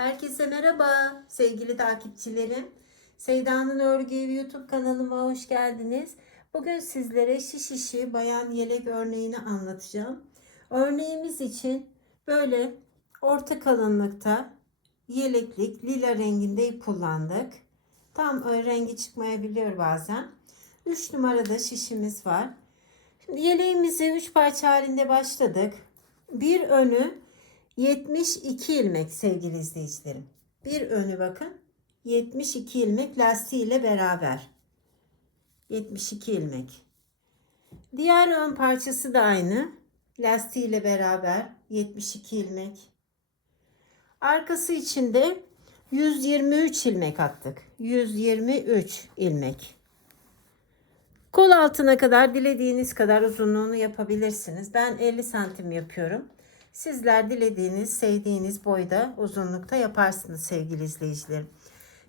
Herkese merhaba sevgili takipçilerim. Seyda'nın Örgü Evi YouTube kanalıma hoş geldiniz. Bugün sizlere şiş işi bayan yelek örneğini anlatacağım. Örneğimiz için böyle orta kalınlıkta yeleklik lila renginde ip kullandık. Tam e, rengi çıkmayabiliyor bazen. 3 numarada şişimiz var. Şimdi yeleğimizi 3 parça halinde başladık. Bir önü 72 ilmek sevgili izleyicilerim. Bir önü bakın 72 ilmek lastiği beraber. 72 ilmek. Diğer ön parçası da aynı. Lastiği beraber 72 ilmek. Arkası için de 123 ilmek attık. 123 ilmek. Kol altına kadar dilediğiniz kadar uzunluğunu yapabilirsiniz. Ben 50 santim yapıyorum. Sizler dilediğiniz, sevdiğiniz boyda, uzunlukta yaparsınız sevgili izleyicilerim.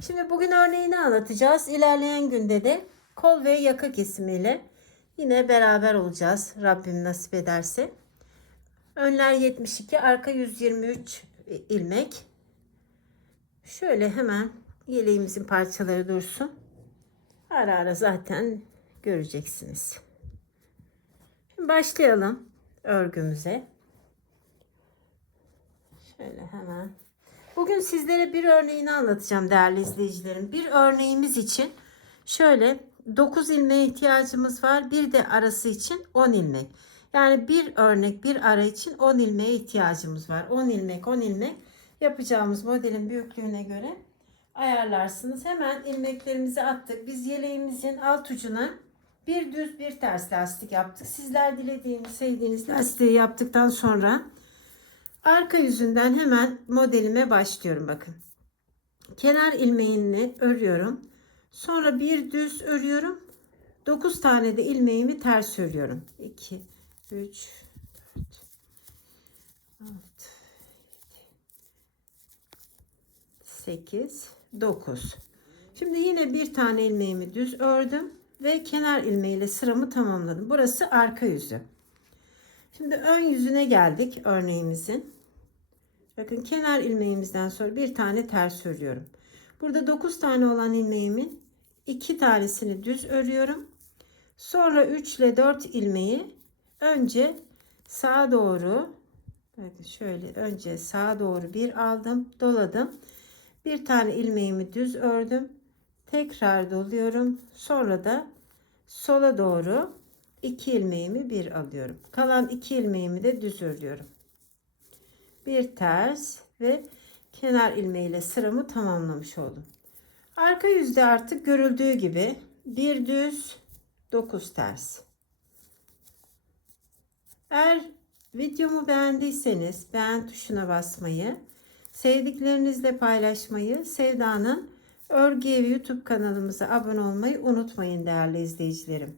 Şimdi bugün örneğini anlatacağız. İlerleyen günde de kol ve yaka kesimiyle yine beraber olacağız. Rabbim nasip ederse. Önler 72, arka 123 ilmek. Şöyle hemen yeleğimizin parçaları dursun. Ara ara zaten göreceksiniz. Şimdi başlayalım örgümüze. Şöyle hemen. Bugün sizlere bir örneğini anlatacağım değerli izleyicilerim. Bir örneğimiz için şöyle 9 ilmeğe ihtiyacımız var. Bir de arası için 10 ilmek. Yani bir örnek bir ara için 10 ilmeğe ihtiyacımız var. 10 ilmek 10 ilmek yapacağımız modelin büyüklüğüne göre ayarlarsınız. Hemen ilmeklerimizi attık. Biz yeleğimizin alt ucuna bir düz bir ters lastik yaptık. Sizler dilediğiniz sevdiğiniz lastiği yaptıktan sonra arka yüzünden hemen modelime başlıyorum bakın. Kenar ilmeğini örüyorum. Sonra bir düz örüyorum. 9 tane de ilmeğimi ters örüyorum. 2 3 4 6 8 9 Şimdi yine bir tane ilmeğimi düz ördüm ve kenar ilmeğiyle sıramı tamamladım. Burası arka yüzü. Şimdi ön yüzüne geldik örneğimizin. Bakın kenar ilmeğimizden sonra bir tane ters örüyorum. Burada 9 tane olan ilmeğimin 2 tanesini düz örüyorum. Sonra 3 ile 4 ilmeği önce sağa doğru bakın şöyle önce sağa doğru bir aldım, doladım. Bir tane ilmeğimi düz ördüm. Tekrar doluyorum. Sonra da sola doğru iki ilmeğimi bir alıyorum. Kalan iki ilmeğimi de düz örüyorum. Bir ters ve kenar ilmeğiyle sıramı tamamlamış oldum. Arka yüzde artık görüldüğü gibi bir düz 9 ters. Eğer videomu beğendiyseniz beğen tuşuna basmayı, sevdiklerinizle paylaşmayı, Sevda'nın Örgü Evi YouTube kanalımıza abone olmayı unutmayın değerli izleyicilerim.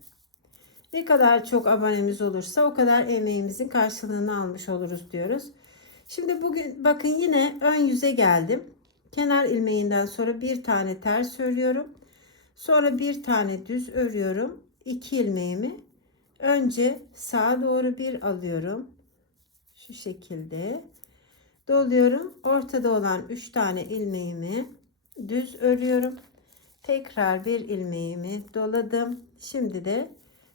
Ne kadar çok abonemiz olursa o kadar emeğimizin karşılığını almış oluruz diyoruz. Şimdi bugün bakın yine ön yüze geldim. Kenar ilmeğinden sonra bir tane ters örüyorum. Sonra bir tane düz örüyorum. İki ilmeğimi önce sağa doğru bir alıyorum. Şu şekilde doluyorum. Ortada olan 3 tane ilmeğimi düz örüyorum. Tekrar bir ilmeğimi doladım. Şimdi de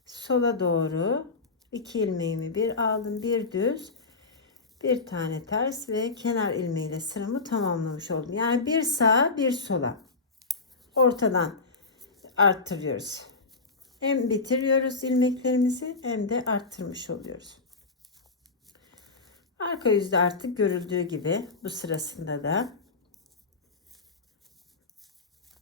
sola doğru iki ilmeğimi bir aldım. Bir düz bir tane ters ve kenar ilmeğiyle sıramı tamamlamış oldum. Yani bir sağa bir sola ortadan arttırıyoruz. Hem bitiriyoruz ilmeklerimizi hem de arttırmış oluyoruz. Arka yüzde artık görüldüğü gibi bu sırasında da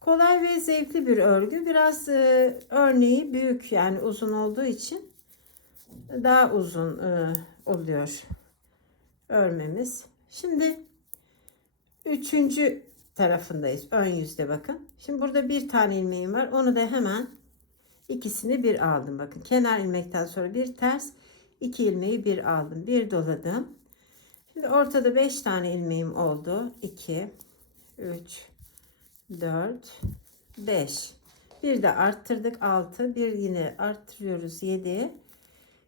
kolay ve zevkli bir örgü. Biraz e, örneği büyük yani uzun olduğu için daha uzun e, oluyor örmemiz. Şimdi üçüncü tarafındayız. Ön yüzde bakın. Şimdi burada bir tane ilmeğim var. Onu da hemen ikisini bir aldım. Bakın kenar ilmekten sonra bir ters iki ilmeği bir aldım. Bir doladım. Şimdi ortada 5 tane ilmeğim oldu. 2 3 4 5 bir de arttırdık 6 bir yine arttırıyoruz 7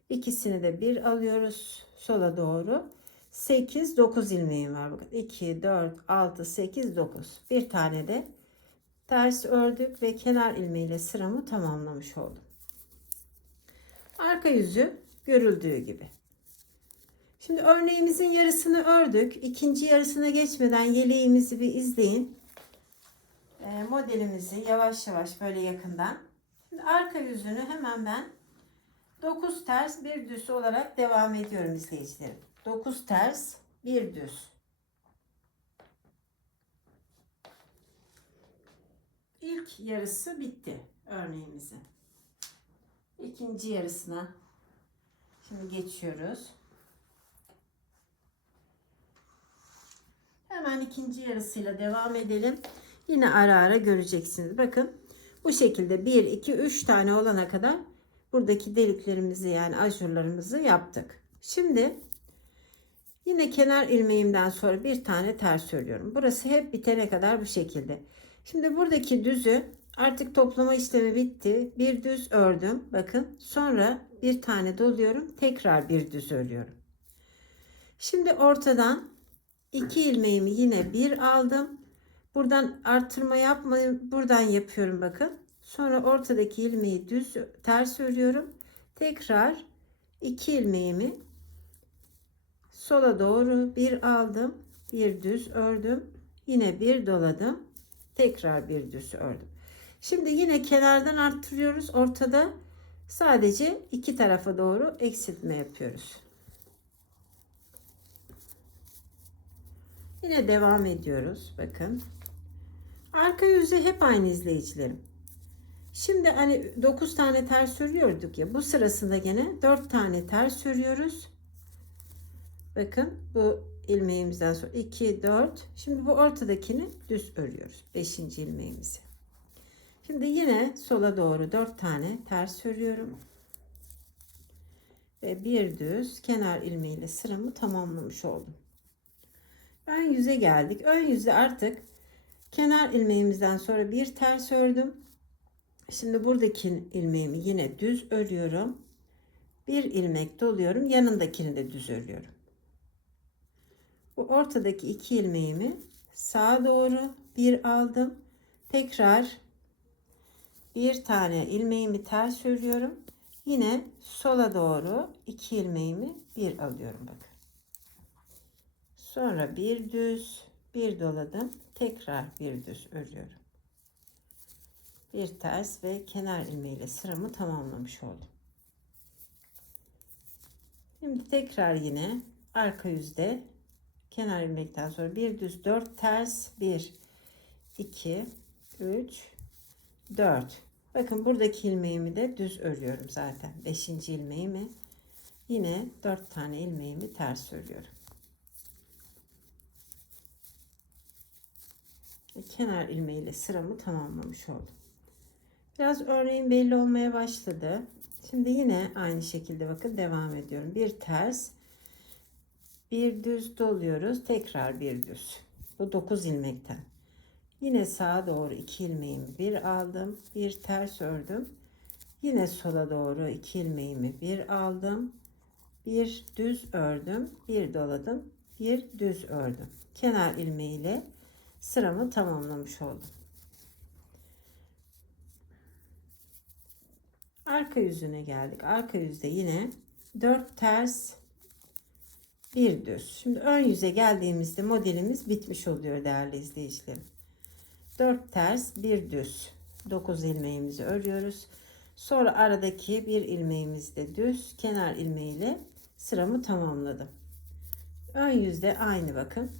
ikisini de bir alıyoruz sola doğru 8, 9 ilmeğim var. Bakın 2, 4, 6, 8, 9. Bir tane de ters ördük ve kenar ilmeğiyle sıramı tamamlamış oldum. Arka yüzü görüldüğü gibi. Şimdi örneğimizin yarısını ördük. İkinci yarısına geçmeden yeleğimizi bir izleyin. Ee, modelimizi yavaş yavaş böyle yakından. Şimdi arka yüzünü hemen ben 9 ters bir düz olarak devam ediyorum izleyicilerim. 9 ters bir düz. İlk yarısı bitti örneğimizin. İkinci yarısına şimdi geçiyoruz. Hemen ikinci yarısıyla devam edelim. Yine ara ara göreceksiniz. Bakın bu şekilde 1, 2, 3 tane olana kadar buradaki deliklerimizi yani ajurlarımızı yaptık. Şimdi yine kenar ilmeğimden sonra bir tane ters örüyorum. Burası hep bitene kadar bu şekilde. Şimdi buradaki düzü artık toplama işlemi bitti. Bir düz ördüm. Bakın sonra bir tane doluyorum. Tekrar bir düz örüyorum. Şimdi ortadan iki ilmeğimi yine bir aldım. Buradan artırma yapmayın. Buradan yapıyorum bakın. Sonra ortadaki ilmeği düz ters örüyorum. Tekrar iki ilmeğimi sola doğru bir aldım. Bir düz ördüm. Yine bir doladım. Tekrar bir düz ördüm. Şimdi yine kenardan arttırıyoruz. Ortada sadece iki tarafa doğru eksiltme yapıyoruz. Yine devam ediyoruz. Bakın. Arka yüzü hep aynı izleyicilerim. Şimdi hani 9 tane ters örüyorduk ya. Bu sırasında gene 4 tane ters örüyoruz. Bakın bu ilmeğimizden sonra 2 4. Şimdi bu ortadakini düz örüyoruz. 5. ilmeğimizi. Şimdi yine sola doğru 4 tane ters örüyorum. Ve bir düz kenar ilmeğiyle sıramı tamamlamış oldum. Ön yüze geldik. Ön yüze artık kenar ilmeğimizden sonra bir ters ördüm. Şimdi buradaki ilmeğimi yine düz örüyorum. Bir ilmek doluyorum. Yanındakini de düz örüyorum. Bu ortadaki iki ilmeğimi sağa doğru bir aldım. Tekrar bir tane ilmeğimi ters örüyorum. Yine sola doğru iki ilmeğimi bir alıyorum bakın. Sonra bir düz, bir doladım. Tekrar bir düz örüyorum. Bir ters ve kenar ilmeğiyle sıramı tamamlamış oldum. Şimdi tekrar yine arka yüzde kenar ilmekten sonra bir düz, dört ters, bir, iki, üç, dört. Bakın buradaki ilmeğimi de düz örüyorum zaten. Beşinci ilmeğimi yine dört tane ilmeğimi ters örüyorum. Kenar ilmeğiyle sıramı tamamlamış oldum. Biraz örneğin belli olmaya başladı. Şimdi yine aynı şekilde bakın devam ediyorum. Bir ters, bir düz doluyoruz. Tekrar bir düz. Bu 9 ilmekten. Yine sağa doğru 2 ilmeğimi bir aldım. Bir ters ördüm. Yine sola doğru 2 ilmeğimi bir aldım. Bir düz ördüm. Bir doladım. Bir düz ördüm. Kenar ilmeğiyle sıramı tamamlamış oldum. Arka yüzüne geldik. Arka yüzde yine 4 ters bir düz. Şimdi ön yüze geldiğimizde modelimiz bitmiş oluyor değerli izleyicilerim. 4 ters bir düz. 9 ilmeğimizi örüyoruz. Sonra aradaki bir ilmeğimizde düz kenar ilmeğiyle sıramı tamamladım. Ön yüzde aynı bakın.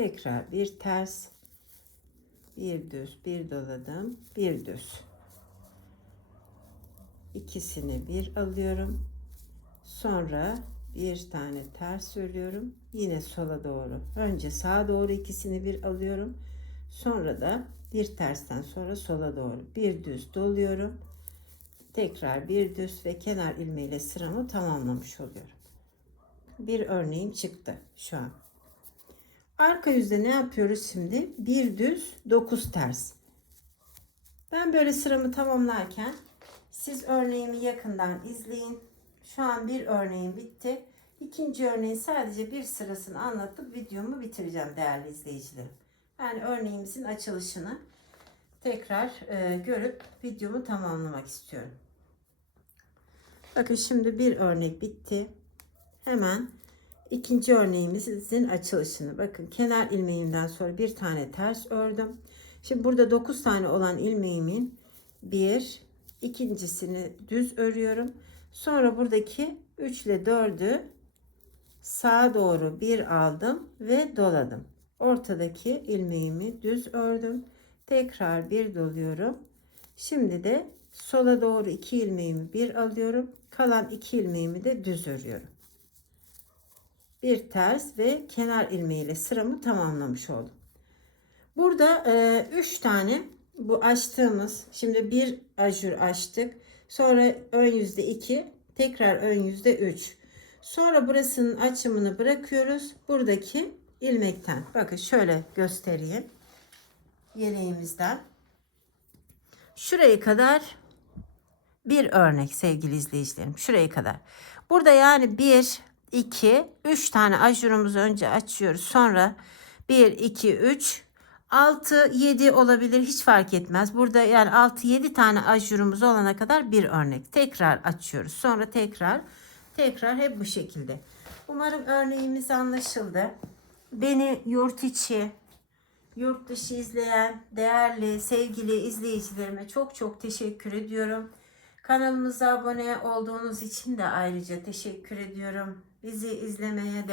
Tekrar bir ters, bir düz, bir doladım, bir düz. İkisini bir alıyorum. Sonra bir tane ters örüyorum. Yine sola doğru. Önce sağa doğru ikisini bir alıyorum. Sonra da bir tersten sonra sola doğru bir düz doluyorum. Tekrar bir düz ve kenar ilmeğiyle sıramı tamamlamış oluyorum. Bir örneğim çıktı şu an. Arka yüzde ne yapıyoruz şimdi? Bir düz, dokuz ters. Ben böyle sıramı tamamlarken siz örneğimi yakından izleyin. Şu an bir örneğim bitti. İkinci örneğin sadece bir sırasını anlatıp videomu bitireceğim değerli izleyicilerim. Yani örneğimizin açılışını tekrar e, görüp videomu tamamlamak istiyorum. Bakın şimdi bir örnek bitti. Hemen ikinci örneğimizin açılışını. Bakın kenar ilmeğimden sonra bir tane ters ördüm. Şimdi burada 9 tane olan ilmeğimin bir, ikincisini düz örüyorum. Sonra buradaki 3 ile 4'ü sağa doğru bir aldım ve doladım. Ortadaki ilmeğimi düz ördüm. Tekrar bir doluyorum. Şimdi de sola doğru iki ilmeğimi bir alıyorum. Kalan iki ilmeğimi de düz örüyorum. Bir ters ve kenar ilmeğiyle sıramı tamamlamış oldum. Burada 3 tane bu açtığımız şimdi bir ajur açtık. Sonra ön yüzde 2 tekrar ön yüzde 3. Sonra burasının açımını bırakıyoruz. Buradaki ilmekten. Bakın şöyle göstereyim. Yeleğimizden. Şuraya kadar bir örnek sevgili izleyicilerim. Şuraya kadar. Burada yani 1, 2, 3 tane ajurumuzu önce açıyoruz. Sonra 1, 2, 3, 6, 7 olabilir hiç fark etmez. Burada yani 6, 7 tane ajurumuz olana kadar bir örnek. Tekrar açıyoruz. Sonra tekrar tekrar hep bu şekilde. Umarım örneğimiz anlaşıldı. Beni yurt içi, yurt dışı izleyen değerli, sevgili izleyicilerime çok çok teşekkür ediyorum. Kanalımıza abone olduğunuz için de ayrıca teşekkür ediyorum. Bizi izlemeye